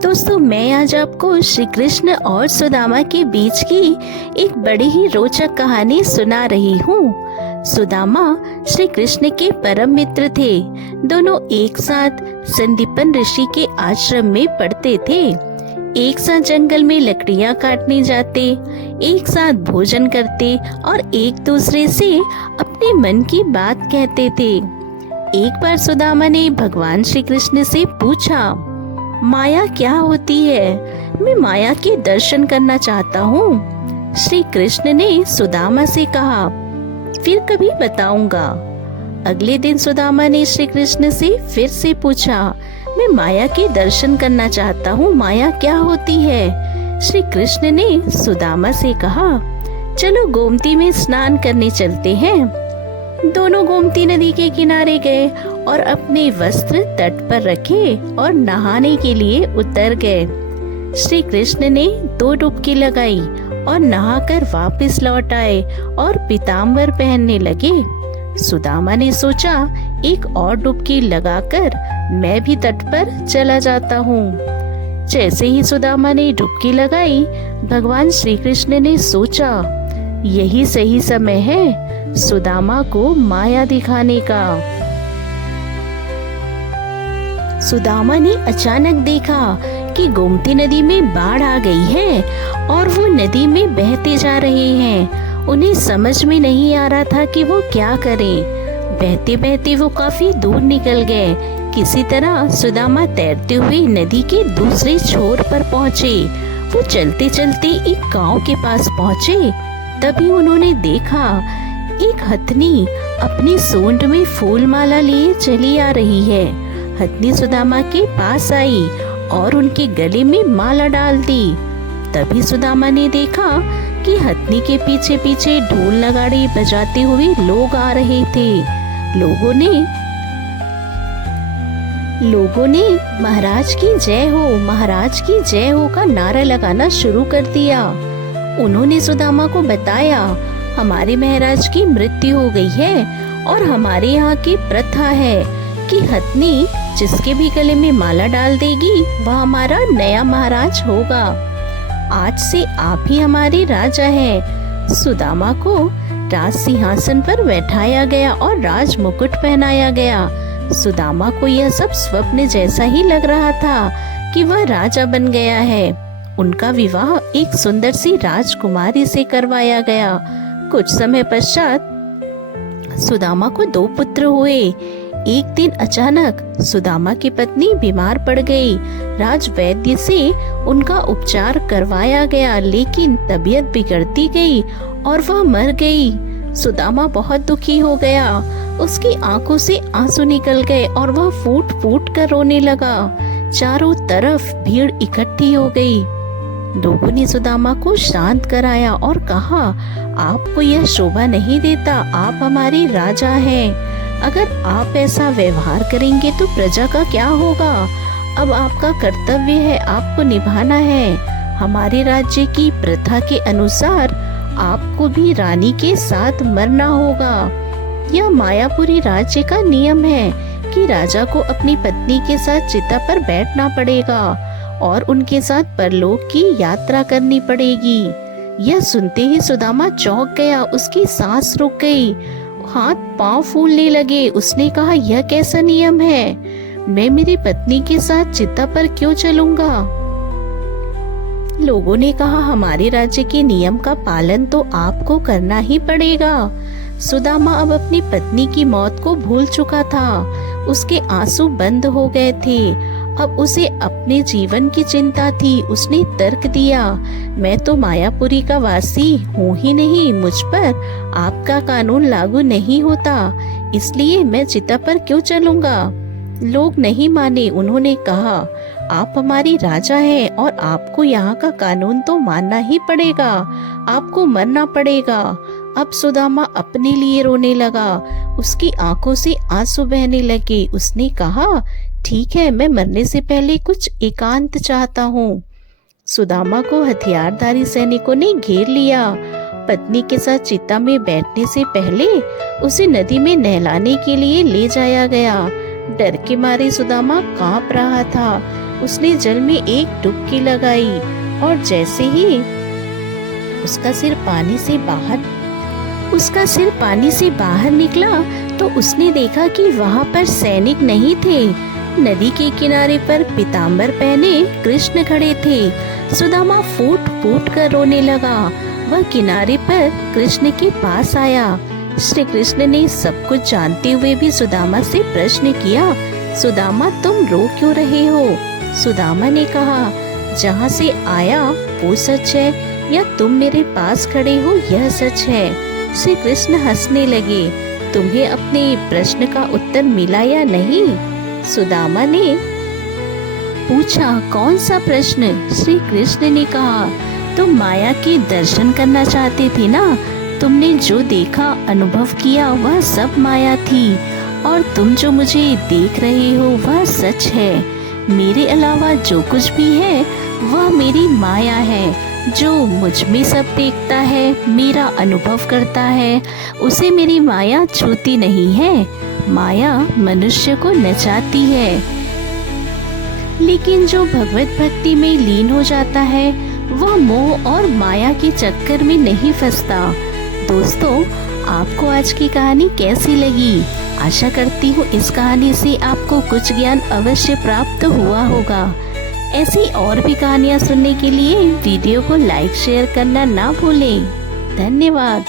दोस्तों, मैं आज आपको श्री कृष्ण और सुदामा के बीच की एक बड़ी ही रोचक कहानी सुना रही हूँ। सुदामा श्री कृष्ण के परम मित्र थे। दोनों एक साथ संदीपन ऋषि के आश्रम में पढ़ते थे। एक साथ जंगल में लकड़ियाँ काटने जाते, एक साथ भोजन करते और एक दूसरे से अपने मन की बात कहते थे। एक बार सुदामा ने भगवान श्री कृष्ण से पूछा, माया क्या होती है? मैं माया के दर्शन करना चाहता हूँ। श्री कृष्ण ने सुदामा से कहा, फिर कभी बताऊंगा। अगले दिन सुदामा ने श्री कृष्ण से फिर से पूछा, मैं माया के दर्शन करना चाहता हूँ, माया क्या होती है? श्री कृष्ण ने सुदामा से कहा, चलो गोमती में स्नान करने चलते हैं। दोनों गोमती नदी के किनारे गए और अपने वस्त्र तट पर रखे और नहाने के लिए उतर गए। श्री कृष्ण ने 2 डुबकी लगाई और नहाकर वापस लौट आए और पीताम्बर पहनने लगे। सुदामा ने सोचा, एक और डुबकी लगाकर मैं भी तट पर चला जाता हूँ। जैसे ही सुदामा ने डुबकी लगाई, भगवान श्री कृष्ण ने सोचा, यही सही समय है सुदामा को माया दिखाने का। सुदामा ने अचानक देखा कि गोमती नदी में बाढ़ आ गई है और वो नदी में बहते जा रहे हैं। उन्हें समझ में नहीं आ रहा था कि वो क्या करें। बहते बहते वो काफी दूर निकल गए। किसी तरह सुदामा तैरते हुए नदी के दूसरे छोर पर पहुँचे। वो चलते चलते एक गांव के पास पहुँचे। तभी उन्होंने देखा एक हथनी अपनी सूंड में फूल माला लिए चली आ रही है। हथनी सुदामा के पास आई और उनके गले में माला डाल दी। तभी सुदामा ने देखा कि हथनी के पीछे पीछे ढोल नगाड़े बजाते हुए लोग आ रहे थे। लोगों ने महाराज की जय हो, महाराज की जय हो का नारा लगाना शुरू कर दिया। उन्होंने सुदामा को बताया, हमारे महाराज की मृत्यु हो गई है और हमारे यहाँ की प्रथा है कि हथनी जिसके भी गले में माला डाल देगी वह हमारा नया महाराज होगा। आज से आप ही हमारे राजा हैं। सुदामा को राज सिंहासन पर बैठाया गया और राज मुकुट पहनाया गया। सुदामा को यह सब स्वप्न जैसा ही लग रहा था कि वह राजा बन गया है। उनका विवाह एक सुंदर सी राजकुमारी से करवाया गया। कुछ समय पश्चात सुदामा को 2 पुत्र हुए। एक दिन अचानक सुदामा की पत्नी बीमार पड़ गई। राज वैद्य से उनका उपचार करवाया गया, लेकिन तबीयत बिगड़ती गई और वह मर गई। सुदामा बहुत दुखी हो गया। उसकी आंखों से आंसू निकल गए और वह फूट फूट कर रोने लगा। चारों तरफ भीड़ इकट्ठी हो गई। लोगों ने सुदामा को शांत कराया और कहा, आपको यह शोभा नहीं देता, आप हमारे राजा हैं। अगर आप ऐसा व्यवहार करेंगे तो प्रजा का क्या होगा? अब आपका कर्तव्य है, आपको निभाना है। हमारे राज्य की प्रथा के अनुसार आपको भी रानी के साथ मरना होगा। यह मायापुरी राज्य का नियम है कि राजा को अपनी पत्नी के साथ चिता पर बैठना पड़ेगा और उनके साथ परलोक की यात्रा करनी पड़ेगी। यह सुनते ही सुदामा चौंक गया। उसकी सांस रुक गई, हाथ पांव फूलने लगे। उसने कहा, यह कैसा नियम है? मैं मेरी पत्नी के साथ चिता पर क्यों चलूंगा? लोगों ने कहा, हमारे राज्य के नियम का पालन तो आपको करना ही पड़ेगा। सुदामा अब अपनी पत्नी की मौत को भूल चुका था। उसके आंसू बंद हो गए थे। अब उसे अपने जीवन की चिंता थी। उसने तर्क दिया, मैं तो मायापुरी का वासी हूँ ही नहीं, मुझ पर आपका कानून लागू नहीं होता, इसलिए मैं चिता पर क्यों चलूंगा? लोग नहीं माने। उन्होंने कहा, आप हमारी राजा हैं और आपको यहाँ का कानून तो मानना ही पड़ेगा, आपको मरना पड़ेगा। अब सुदामा अपने लिए रोने लगा। उसकी आंखों से आंसू बहने लगे। उसने कहा, ठीक है, मैं मरने से पहले कुछ एकांत चाहता हूँ। सुदामा को हथियारधारी सैनिकों ने घेर लिया। पत्नी के साथ चिता में बैठने से पहले उसे नदी में नहलाने के लिए ले जाया गया। डर के मारे सुदामा कांप रहा था। उसने जल में एक डुबकी लगाई और जैसे ही उसका सिर पानी से बाहर निकला तो उसने देखा कि वहाँ पर सैनिक नहीं थे। नदी के किनारे पर पीताम्बर पहने कृष्ण खड़े थे। सुदामा फूट फूट कर रोने लगा। वह किनारे पर कृष्ण के पास आया। श्री कृष्ण ने सब कुछ जानते हुए भी सुदामा से प्रश्न किया, सुदामा तुम रो क्यों रहे हो? सुदामा ने कहा, जहाँ से आया वो सच है या तुम मेरे पास खड़े हो यह सच है। श्री कृष्ण हंसने लगे। तुम्हें अपने प्रश्न का उत्तर मिला या नहीं? सुदामा ने पूछा, कौन सा प्रश्न? श्री कृष्ण ने कहा, तुम माया के दर्शन करना चाहते थे ना? तुमने जो देखा अनुभव किया वह सब माया थी और तुम जो मुझे देख रहे हो वह सच है। मेरे अलावा जो कुछ भी है वह मेरी माया है। जो मुझ में सब देखता है, मेरा अनुभव करता है, उसे मेरी माया छूती नहीं है। माया मनुष्य को नचाती है, लेकिन जो भगवत भक्ति में लीन हो जाता है वह मोह और माया के चक्कर में नहीं फंसता। दोस्तों, आपको आज की कहानी कैसी लगी? आशा करती हूँ इस कहानी से आपको कुछ ज्ञान अवश्य प्राप्त हुआ होगा। ऐसी और भी कहानियाँ सुनने के लिए वीडियो को लाइक शेयर करना ना भूलें। धन्यवाद।